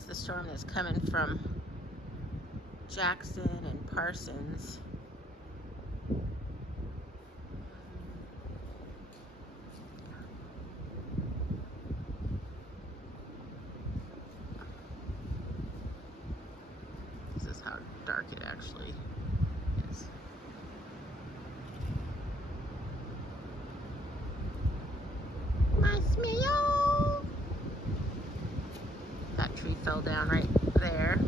It's the storm that's coming from Jackson and Parsons. This is how dark it actually is. Nice meow. That tree fell down right there.